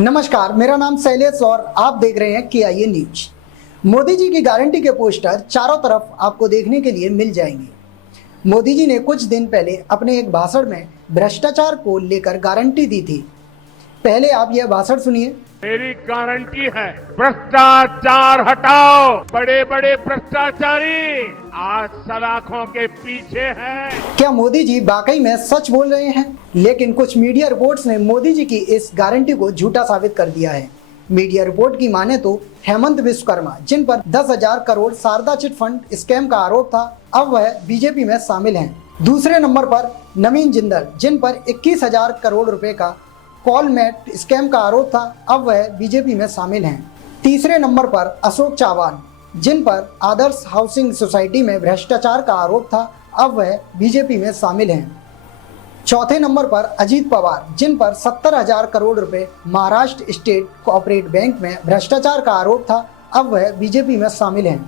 नमस्कार, मेरा नाम शैलेश और आप देख रहे हैं KIA न्यूज। मोदी जी की गारंटी के पोस्टर चारों तरफ आपको देखने के लिए मिल जाएंगे। मोदी जी ने कुछ दिन पहले अपने एक भाषण में भ्रष्टाचार को लेकर गारंटी दी थी। पहले आप यह भाषण सुनिए। मेरी गारंटी है, भ्रष्टाचार हटाओ। बड़े बड़े भ्रष्टाचारी आज सलाखों के पीछे हैं। क्या मोदी जी वाकई में सच बोल रहे हैं? लेकिन कुछ मीडिया रिपोर्ट्स ने मोदी जी की इस गारंटी को झूठा साबित कर दिया है। मीडिया रिपोर्ट की माने तो हेमंत विश्वकर्मा, जिन पर 10,000 crore Sharda chit fund scam का आरोप था, अब वह बीजेपी में शामिल हैं। दूसरे नंबर पर नवीन जिंदल, जिन पर 21,000 करोड़ रुपए का कॉलमेट स्कैम का आरोप था, अब वह बीजेपी में शामिल हैं। तीसरे नंबर पर अशोक चव्हाण, जिन पर आदर्श हाउसिंग सोसाइटी में भ्रष्टाचार का आरोप था, अब वह बीजेपी में शामिल हैं। चौथे नंबर पर अजीत पवार, जिन पर 70,000 करोड़ रुपए महाराष्ट्र स्टेट कोऑपरेटिव बैंक में भ्रष्टाचार का आरोप था, अब वह बीजेपी में शामिल हैं।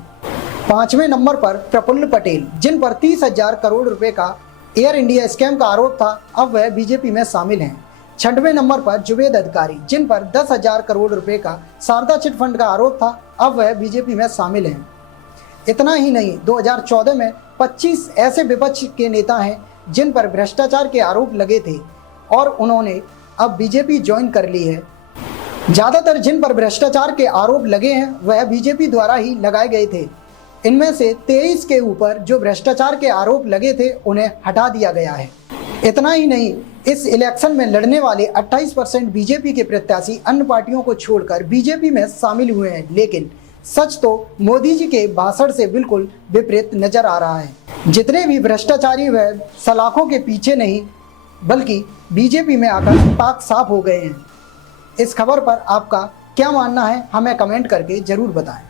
पांचवें नंबर पर प्रफुल्ल पटेल, जिन पर 30,000 करोड़ रुपए का एयर इंडिया स्कैम का आरोप था, अब वह बीजेपी में शामिल हैं। छठवें नंबर पर जुवेद अधिकारी, जिन पर 10,000 करोड़ रुपए का शारदा चिट फंड का आरोप था, अब वह बीजेपी में शामिल हैं। इतना ही नहीं, 2014 में 25 ऐसे विपक्ष के नेता हैं जिन पर भ्रष्टाचार के आरोप लगे थे और उन्होंने अब बीजेपी ज्वाइन कर ली है। ज़्यादातर जिन पर भ्रष्टाचार के आरोप लगे हैं वह बीजेपी द्वारा ही लगाए गए थे। इनमें से 23 के ऊपर जो भ्रष्टाचार के आरोप लगे थे उन्हें हटा दिया गया है। इतना ही नहीं, इस इलेक्शन में लड़ने वाले 28% बीजेपी के प्रत्याशी अन्य पार्टियों को छोड़कर बीजेपी में शामिल हुए हैं। लेकिन सच तो मोदी जी के भाषण से बिल्कुल विपरीत नजर आ रहा है। जितने भी भ्रष्टाचारी वह सलाखों के पीछे नहीं बल्कि बीजेपी में आकर पाक साफ हो गए हैं। इस खबर पर आपका क्या मानना है, हमें कमेंट करके जरूर बताएं।